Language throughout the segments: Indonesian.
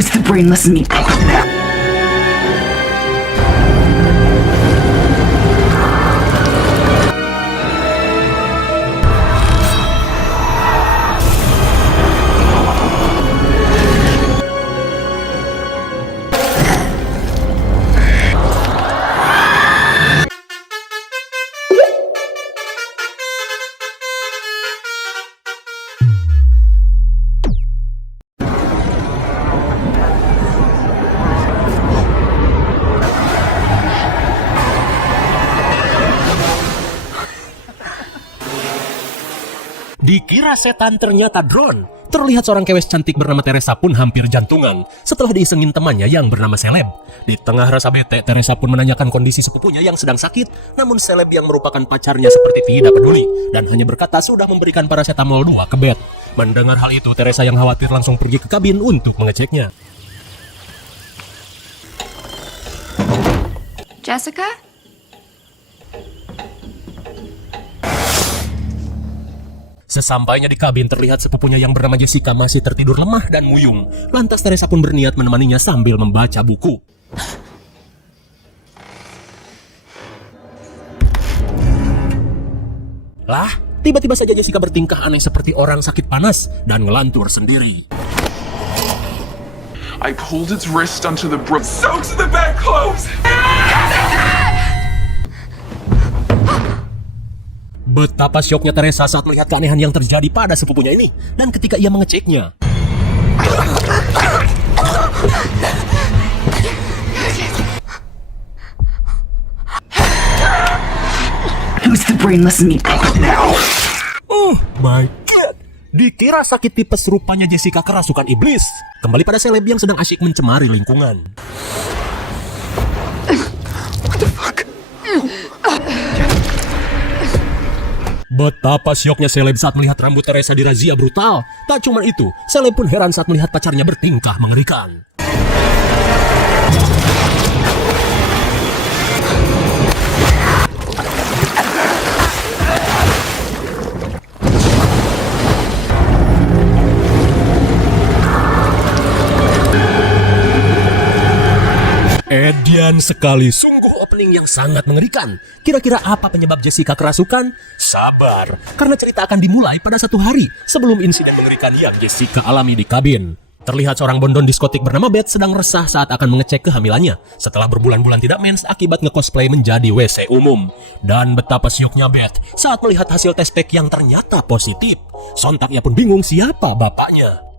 Who's the brainless meat? Dikira setan, ternyata drone. Terlihat seorang kewes cantik bernama Teresa pun hampir jantungan setelah diisengin temannya yang bernama Seleb. Di tengah rasa bete, Teresa pun menanyakan kondisi sepupunya yang sedang sakit. Namun Seleb yang merupakan pacarnya seperti tidak peduli dan hanya berkata sudah memberikan paracetamol 2 ke Beth. Mendengar hal itu, Teresa yang khawatir langsung pergi ke kabin untuk mengeceknya. Jessica? Sesampainya di kabin, terlihat sepupunya yang bernama Jessica masih tertidur lemah dan muyung. Lantas Teresa pun berniat menemaninya sambil membaca buku. Lah, tiba-tiba saja Jessica bertingkah aneh seperti orang sakit panas dan ngelantur sendiri. I pulled its wrist onto the broom. Soaks the bedclothes! Betapa syoknya Teresa saat melihat keanehan yang terjadi pada sepupunya ini. Dan ketika ia mengeceknya, Who's the brainless meat? oh my god, dikira sakit tipes, rupanya Jessica kerasukan iblis. Kembali pada Seleb yang sedang asyik mencemari lingkungan. Betapa syoknya Seleb saat melihat rambut Teresa dirazia brutal. Tak cuma itu, Seleb pun heran saat melihat pacarnya bertingkah mengerikan. Edian sekali, sungguh opening yang sangat mengerikan. Kira-kira apa penyebab Jessica kerasukan? Sabar, karena cerita akan dimulai pada satu hari sebelum insiden mengerikan yang Jessica alami di kabin. Terlihat seorang bondon diskotik bernama Beth sedang resah saat akan mengecek kehamilannya setelah berbulan-bulan tidak mens akibat nge-cosplay menjadi WC umum. Dan betapa syoknya Beth saat melihat hasil tes pack yang ternyata positif. Sontak ia pun bingung siapa bapaknya.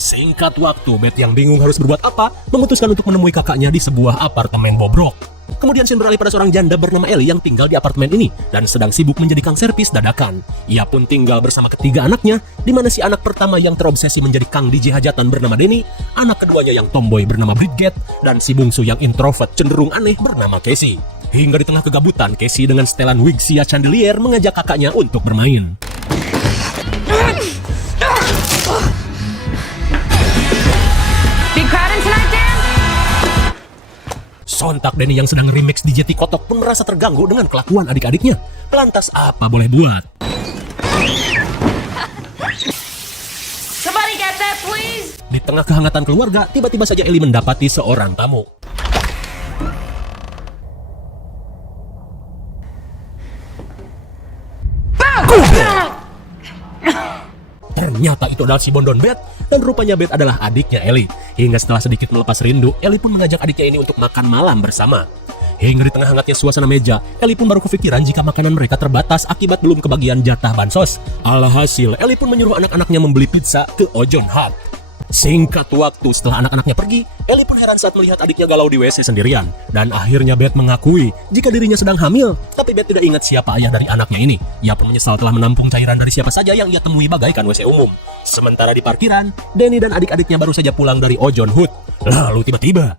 Singkat waktu, Beth yang bingung harus berbuat apa, memutuskan untuk menemui kakaknya di sebuah apartemen bobrok. Kemudian scene beralih pada seorang janda bernama Ellie yang tinggal di apartemen ini dan sedang sibuk menjadi kang servis dadakan. Ia pun tinggal bersama ketiga anaknya, di mana si anak pertama yang terobsesi menjadi kang DJ hajatan bernama Denny, anak keduanya yang tomboy bernama Bridget, dan si bungsu yang introvert cenderung aneh bernama Casey. Hingga di tengah kegabutan, Casey dengan setelan wig Sia Chandelier mengajak kakaknya untuk bermain. Sontak Denny yang sedang remix DJ Tikotok pun merasa terganggu dengan kelakuan adik-adiknya. Lantas apa boleh buat? Somebody get that, please. Di tengah kehangatan keluarga, tiba-tiba saja Ellie mendapati seorang tamu. Ternyata itu adalah si bondon Beth, dan rupanya Beth adalah adiknya Ellie. Hingga setelah sedikit melepas rindu, Ellie pun mengajak adiknya ini untuk makan malam bersama. Hingga di tengah hangatnya suasana meja, Ellie pun baru kepikiran jika makanan mereka terbatas akibat belum kebagian jatah bansos. Alhasil, Ellie pun menyuruh anak-anaknya membeli pizza ke Ojon Hut. Singkat waktu setelah anak-anaknya pergi, Ellie pun heran saat melihat adiknya galau di WC sendirian. Dan akhirnya Beth mengakui jika dirinya sedang hamil, tapi Beth tidak ingat siapa ayah dari anaknya ini. Ia pun menyesal telah menampung cairan dari siapa saja yang ia temui bagaikan WC umum. Sementara di parkiran, Denny dan adik-adiknya baru saja pulang dari Ojon Hut. Lalu tiba-tiba,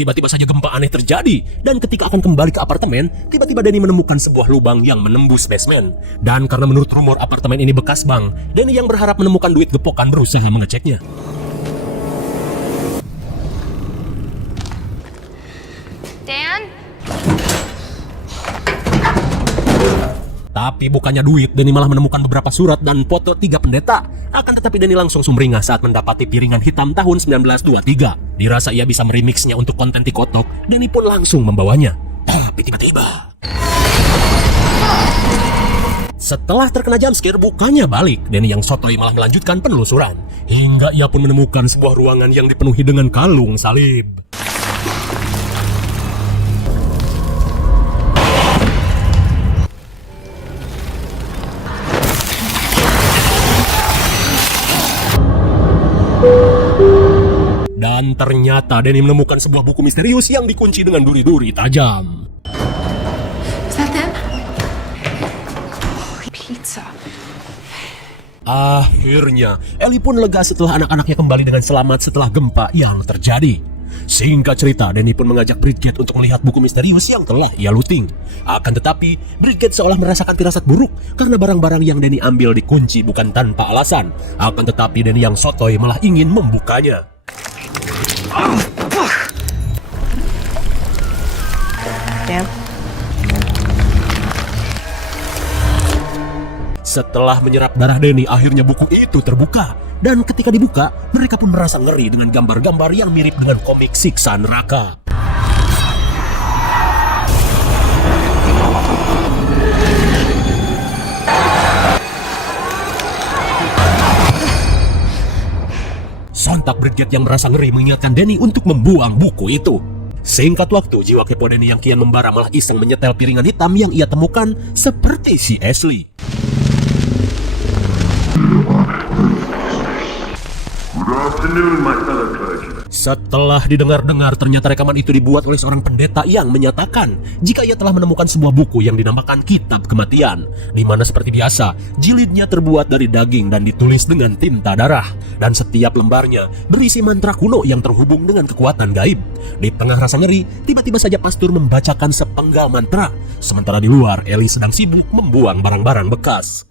Tiba-tiba saja gempa aneh terjadi, dan ketika akan kembali ke apartemen, tiba-tiba Danny menemukan sebuah lubang yang menembus basement. Dan karena menurut rumor apartemen ini bekas bank, Danny yang berharap menemukan duit gepokan berusaha mengeceknya. Dan? Tapi bukannya duit, Danny malah menemukan beberapa surat dan foto 3 pendeta. Akan tetapi Danny langsung sumringah saat mendapati piringan hitam tahun 1923. Dirasa ia bisa meremixnya untuk konten TikTok, Danny pun langsung membawanya. Tapi tiba-tiba, setelah terkena jumpscare, bukannya balik. Danny yang sotoy malah melanjutkan penelusuran. Hingga ia pun menemukan sebuah ruangan yang dipenuhi dengan kalung salib. Dan ternyata Danny menemukan sebuah buku misterius yang dikunci dengan duri-duri tajam. Is that them? Oh, pizza. Akhirnya, Ellie pun lega setelah anak-anaknya kembali dengan selamat setelah gempa yang terjadi. Singkat cerita, Danny pun mengajak Bridget untuk melihat buku misterius yang telah ia looting. Akan tetapi, Bridget seolah merasakan firasat buruk karena barang-barang yang Danny ambil dikunci bukan tanpa alasan. Akan tetapi Danny yang sotoy malah ingin membukanya. Dan? Setelah menyerap darah Danny, akhirnya buku itu terbuka. Dan ketika dibuka, mereka pun merasa ngeri dengan gambar-gambar yang mirip dengan komik siksa neraka. Sontak Bridget yang merasa ngeri mengingatkan Danny untuk membuang buku itu. Singkat waktu, jiwa kepo Danny yang kian membara malah iseng menyetel piringan hitam yang ia temukan seperti si Ashley. Good afternoon, my fellow clergymen. Setelah didengar-dengar, ternyata rekaman itu dibuat oleh seorang pendeta yang menyatakan jika ia telah menemukan sebuah buku yang dinamakan Kitab Kematian, di mana seperti biasa, jilidnya terbuat dari daging dan ditulis dengan tinta darah. Dan setiap lembarnya berisi mantra kuno yang terhubung dengan kekuatan gaib. Di tengah rasa ngeri, tiba-tiba saja pastor membacakan sepenggal mantra. Sementara di luar, Ellie sedang sibuk membuang barang-barang bekas.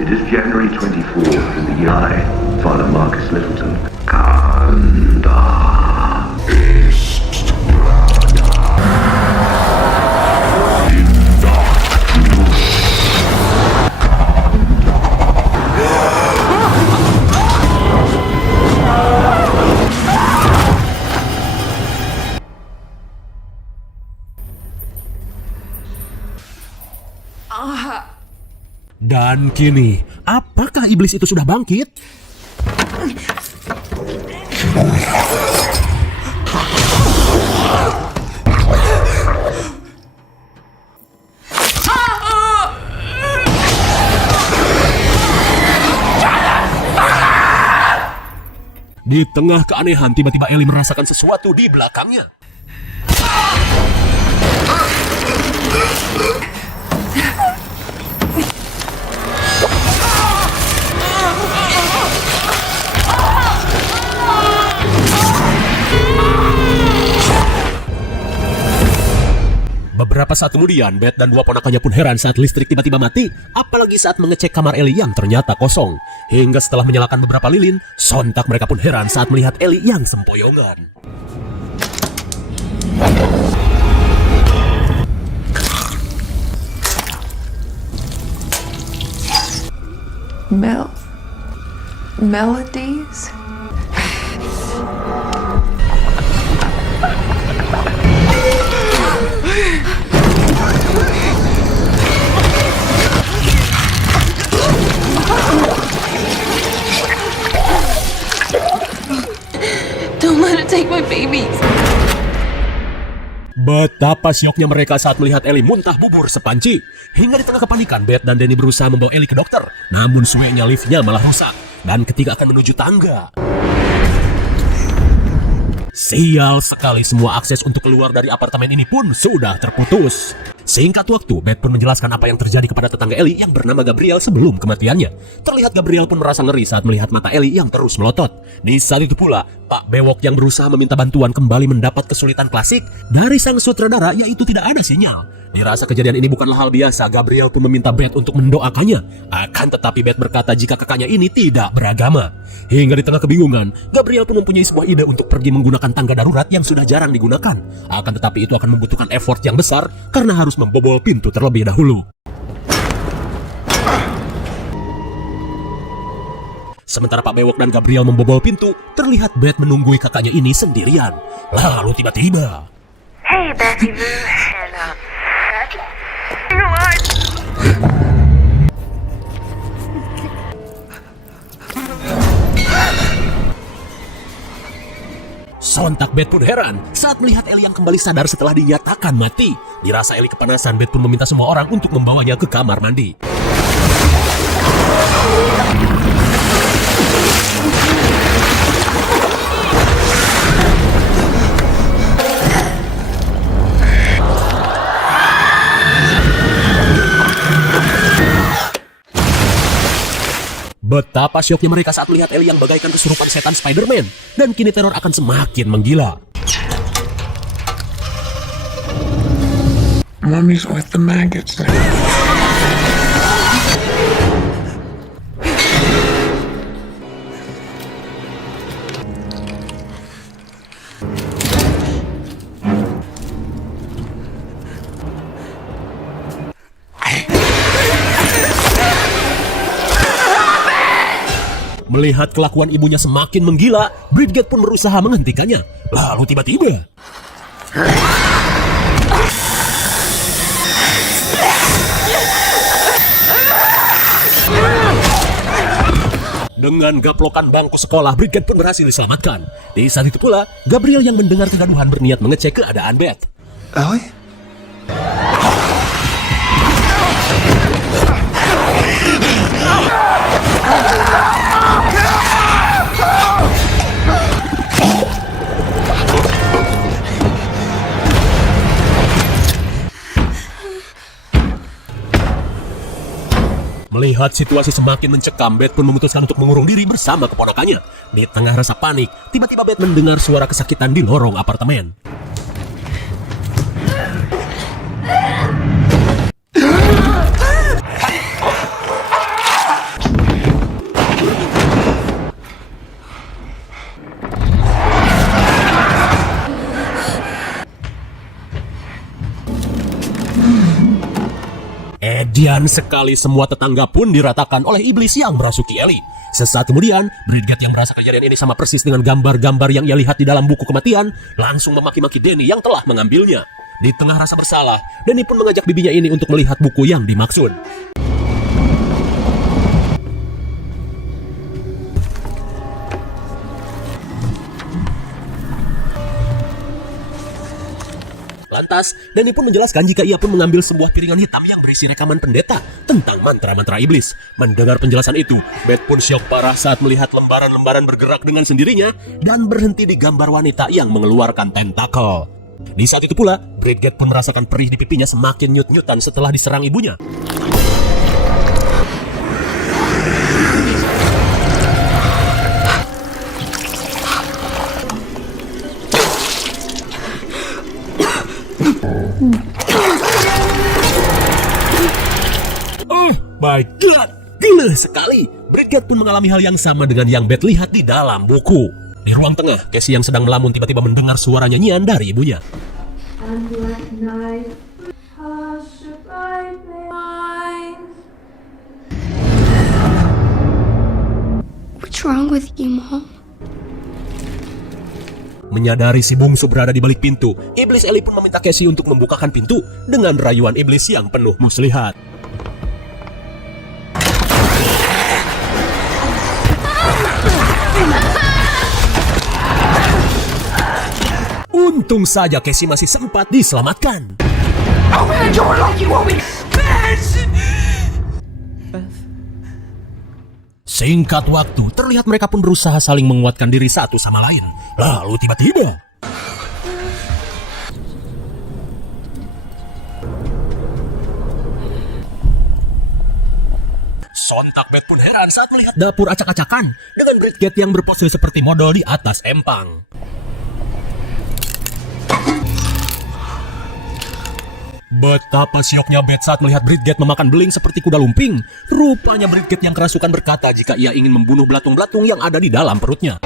It is January 24th in the year I, Father Marcus Littleton, Kanda. Dan kini, apakah iblis itu sudah bangkit? Di tengah keanehan, tiba-tiba Ellie merasakan sesuatu di belakangnya. Beberapa saat kemudian, Beth dan 2 ponakannya pun heran saat listrik tiba-tiba mati, apalagi saat mengecek kamar Ellie yang ternyata kosong. Hingga setelah menyalakan beberapa lilin, sontak mereka pun heran saat melihat Ellie yang sempoyongan. Melodies? Don't let it take my babies. Betapa syoknya mereka saat melihat Ellie muntah bubur sepanci. Hingga di tengah kepanikan, Beth dan Danny berusaha membawa Ellie ke dokter. Namun suenya liftnya malah rusak. Dan ketika akan menuju tangga, Sial sekali, semua akses untuk keluar dari apartemen ini pun sudah terputus. Singkat waktu, Beth pun menjelaskan apa yang terjadi kepada tetangga Ellie yang bernama Gabriel sebelum kematiannya. Terlihat Gabriel pun merasa ngeri saat melihat mata Ellie yang terus melotot. Di saat itu pula, Pak Bewok yang berusaha meminta bantuan kembali mendapat kesulitan klasik dari sang sutradara, yaitu tidak ada sinyal. Dirasa kejadian ini bukanlah hal biasa, Gabriel pun meminta Beth untuk mendoakannya. Akan tetapi Beth berkata jika kakaknya ini tidak beragama. Hingga di tengah kebingungan, Gabriel pun mempunyai sebuah ide untuk pergi menggunakan tangga darurat yang sudah jarang digunakan. Akan tetapi itu akan membutuhkan effort yang besar karena harus membobol pintu terlebih dahulu. Sementara Pak Bewok dan Gabriel membobol pintu, terlihat Beth menunggui kakaknya ini sendirian. Lalu tiba-tiba, Hey, Betty Boo, and you know what? sontak Beth pun heran saat melihat Ellie yang kembali sadar setelah dinyatakan mati. Dirasa Ellie kepanasan, Beth pun meminta semua orang untuk membawanya ke kamar mandi. Betapa syoknya mereka saat melihat Ellie yang bagaikan kesurupan setan Spider-Man. Dan kini teror akan semakin menggila. Mummy's with the maggots now. Melihat kelakuan ibunya semakin menggila, Bridget pun berusaha menghentikannya. Lalu tiba-tiba, dengan gaplokan bangku sekolah, Bridget pun berhasil diselamatkan. Di saat itu pula, Gabriel yang mendengar kegaduhan berniat mengecek keadaan Beth. Ellie? Melihat situasi semakin mencekam, Beth pun memutuskan untuk mengurung diri bersama keponakannya. Di tengah rasa panik, tiba-tiba Beth mendengar suara kesakitan di lorong apartemen. Edian sekali, semua tetangga pun diratakan oleh iblis yang merasuki Ellie. Sesaat kemudian, Bridget yang merasa kejadian ini sama persis dengan gambar-gambar yang ia lihat di dalam buku kematian, langsung memaki-maki Danny yang telah mengambilnya. Di tengah rasa bersalah, Danny pun mengajak bibinya ini untuk melihat buku yang dimaksud. Lantas, Danny pun menjelaskan jika ia pun mengambil sebuah piringan hitam yang berisi rekaman pendeta tentang mantra-mantra iblis. Mendengar penjelasan itu, Beth pun syok parah saat melihat lembaran-lembaran bergerak dengan sendirinya dan berhenti di gambar wanita yang mengeluarkan tentakel. Di saat itu pula, Bridget pun merasakan perih di pipinya semakin nyut-nyutan setelah diserang ibunya. Oh my god, gila sekali. Bridget pun mengalami hal yang sama dengan yang Beth lihat di dalam buku. Di ruang tengah, Casey yang sedang melamun tiba-tiba mendengar suara nyanyian dari ibunya. What's wrong with you, Mom? Menyadari si bungsu berada di balik pintu, iblis Ellie pun meminta Casey untuk membukakan pintu dengan rayuan iblis yang penuh muslihat. Untung saja Casey masih sempat diselamatkan. Singkat waktu, terlihat mereka pun berusaha saling menguatkan diri satu sama lain. Lalu tiba-tiba sontak Beth pun heran saat melihat dapur acak-acakan dengan Bridget yang berpose seperti model di atas empang. Betapa syoknya Beth saat melihat Bridget memakan beling seperti kuda lumping. Rupanya Bridget yang kerasukan berkata jika ia ingin membunuh belatung-belatung yang ada di dalam perutnya.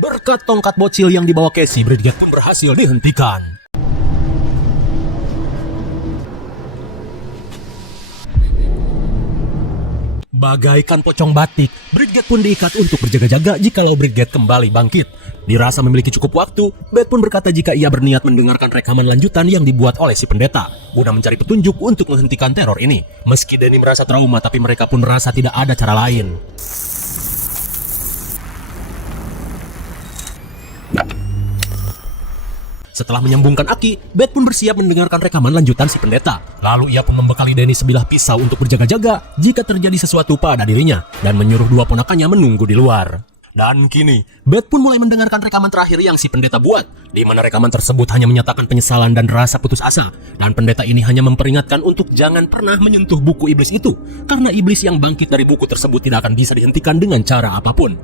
Berkat tongkat bocil yang dibawa Casey, Bridget pun berhasil dihentikan. Bagaikan pocong batik, Bridget pun diikat untuk berjaga-jaga jikalau Bridget kembali bangkit. Dirasa memiliki cukup waktu, Beth pun berkata jika ia berniat mendengarkan rekaman lanjutan yang dibuat oleh si pendeta, guna mencari petunjuk untuk menghentikan teror ini. Meski Danny merasa trauma, tapi mereka pun merasa tidak ada cara lain. Setelah menyambungkan aki, Beth pun bersiap mendengarkan rekaman lanjutan si pendeta. Lalu ia pun membekali Danny sebilah pisau untuk berjaga-jaga jika terjadi sesuatu pada dirinya, dan menyuruh dua ponakannya menunggu di luar. Dan kini, Beth pun mulai mendengarkan rekaman terakhir yang si pendeta buat, di mana rekaman tersebut hanya menyatakan penyesalan dan rasa putus asa. Dan pendeta ini hanya memperingatkan untuk jangan pernah menyentuh buku iblis itu, karena iblis yang bangkit dari buku tersebut tidak akan bisa dihentikan dengan cara apapun.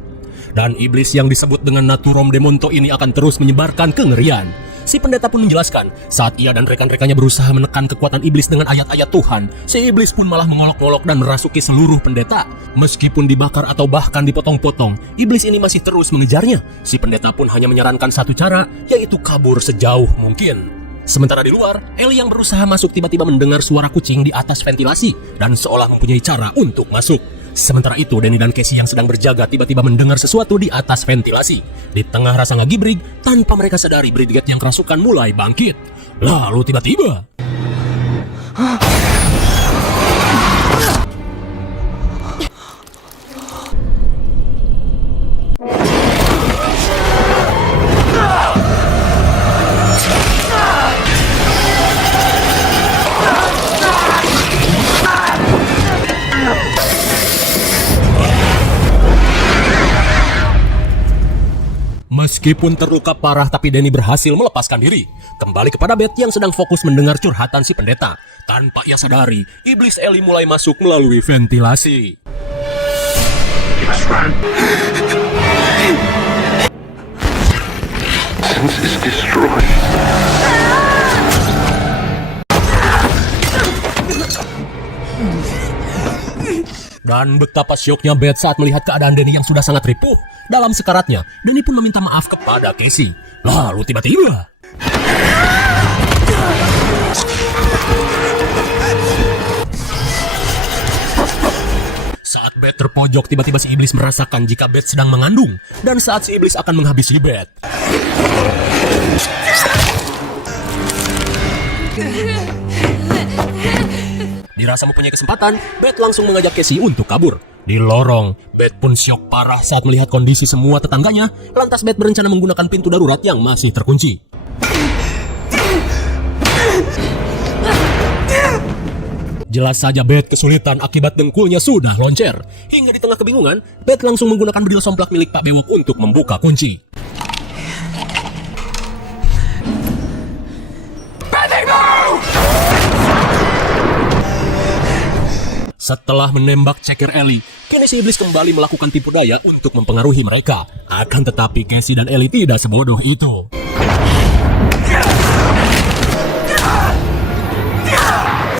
Dan iblis yang disebut dengan Naturom Demonto ini akan terus menyebarkan kengerian. Si pendeta pun menjelaskan, saat ia dan rekan-rekannya berusaha menekan kekuatan iblis dengan ayat-ayat Tuhan, si iblis pun malah mengolok-olok dan merasuki seluruh pendeta. Meskipun dibakar atau bahkan dipotong-potong, iblis ini masih terus mengejarnya. Si pendeta pun hanya menyarankan satu cara, yaitu kabur sejauh mungkin. Sementara di luar, Ellie yang berusaha masuk tiba-tiba mendengar suara kucing di atas ventilasi dan seolah mempunyai cara untuk masuk. Sementara itu, Danny dan Casey yang sedang berjaga tiba-tiba mendengar sesuatu di atas ventilasi. Di tengah rasa ngagibrig, tanpa mereka sadari Bridget yang kerasukan mulai bangkit. Lalu tiba-tiba meskipun terluka parah, tapi Danny berhasil melepaskan diri. Kembali kepada Beth yang sedang fokus mendengar curhatan si pendeta. Tanpa ia sadari, iblis Ellie mulai masuk melalui ventilasi. Senses destroyed. Dan betapa syoknya Beth saat melihat keadaan Danny yang sudah sangat ripuh. Dalam sekaratnya, Danny pun meminta maaf kepada Casey. Lalu tiba-tiba saat Beth terpojok, tiba-tiba si iblis merasakan jika Beth sedang mengandung. Dan saat si iblis akan menghabisi Beth, dirasa mempunyai kesempatan, Beth langsung mengajak Casey untuk kabur. Di lorong, Beth pun syok parah saat melihat kondisi semua tetangganya. Lantas Beth berencana menggunakan pintu darurat yang masih terkunci. Jelas saja Beth kesulitan akibat dengkulnya sudah loncer. Hingga di tengah kebingungan, Beth langsung menggunakan bedil somplak milik Pak Bewok untuk membuka kunci. Setelah menembak ceker Ellie, kini si iblis kembali melakukan tipu daya untuk mempengaruhi mereka. Akan tetapi Casey dan Ellie tidak sebodoh itu.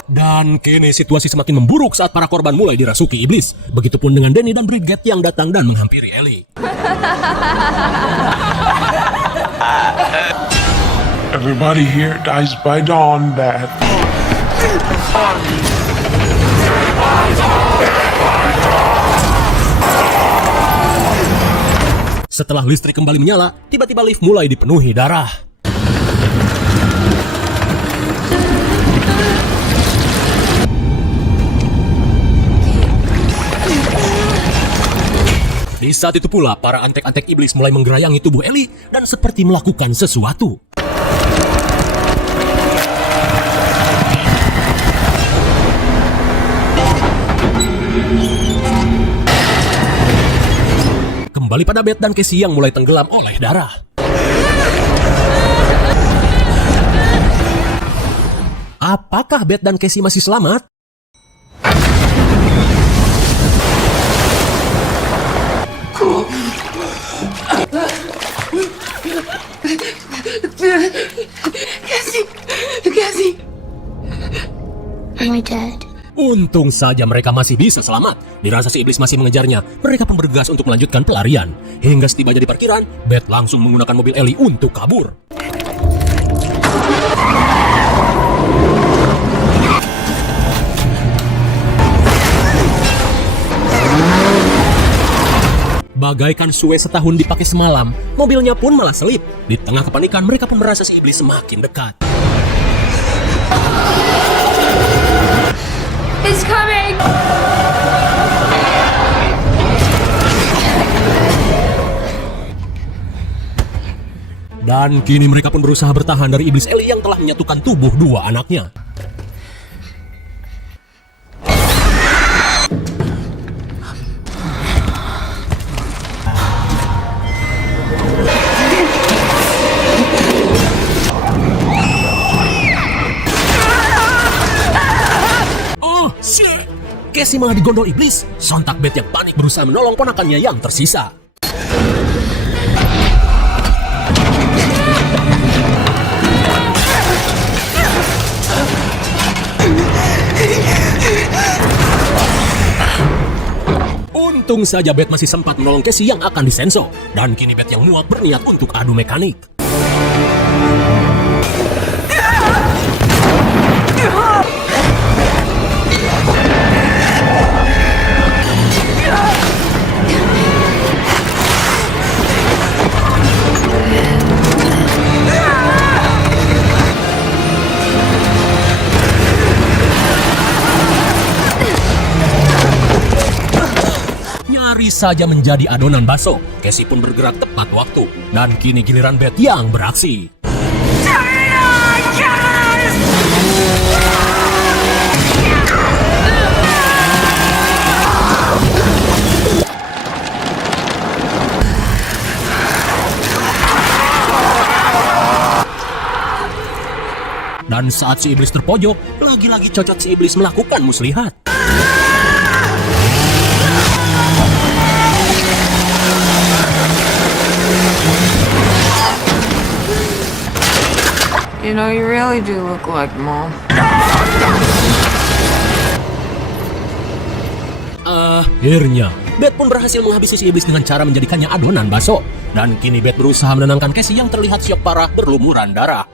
Dan kini situasi semakin memburuk saat para korban mulai dirasuki iblis. Begitupun dengan Danny dan Bridget yang datang dan menghampiri Ellie. Everybody here dies by dawn, Beth. Setelah listrik kembali menyala, tiba-tiba lift mulai dipenuhi darah. Di saat itu pula, para antek-antek iblis mulai menggerayangi tubuh Ellie dan seperti melakukan sesuatu. Kembali pada Beth dan Casey yang mulai tenggelam oleh darah. Apakah Beth dan Casey masih selamat? Cassie. Am I dead? Untung saja mereka masih bisa selamat. Dirasa si iblis masih mengejarnya, mereka pun bergegas untuk melanjutkan pelarian. Hingga setibanya di parkiran, Beth langsung menggunakan mobil Ellie untuk kabur. Bagaikan suwe setahun dipakai semalam, mobilnya pun malah selip. Di tengah kepanikan, mereka pun merasa si iblis semakin dekat. It's coming! Dan kini mereka pun berusaha bertahan dari iblis Ellie yang telah menyatukan tubuh dua anaknya. Oh, shit! Casey malah digondol iblis. Sontak Beth yang panik berusaha menolong ponakannya yang tersisa. Untung saja Beth masih sempat menolong Casey yang akan disenso. Dan kini Beth yang muak berniat untuk adu mekanik. Nyaris saja menjadi adonan bakso. Casey pun bergerak tepat waktu. Dan kini giliran Beth yang beraksi. Dan saat si iblis terpojok, lagi-lagi cocot si iblis melakukan muslihat. You know, you really do look like Mom. Akhirnya, Beth pun berhasil menghabisi si iblis dengan cara menjadikannya adonan bakso. Dan kini Beth berusaha menenangkan Casey yang terlihat syok parah berlumuran darah.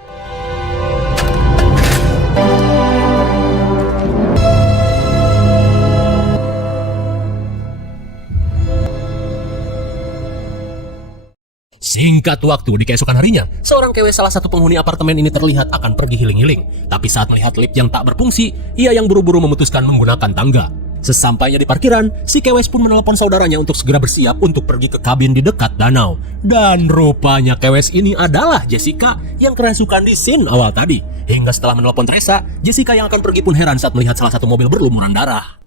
Singkat waktu, di keesokan harinya, seorang kewe salah satu penghuni apartemen ini terlihat akan pergi healing-healing. Tapi saat melihat lift yang tak berfungsi, ia yang buru-buru memutuskan menggunakan tangga. Sesampainya di parkiran, si kewes pun menelepon saudaranya untuk segera bersiap untuk pergi ke kabin di dekat danau. Dan rupanya kewes ini adalah Jessica yang kerasukan di scene awal tadi. Hingga setelah menelepon Teresa, Jessica yang akan pergi pun heran saat melihat salah satu mobil berlumuran darah.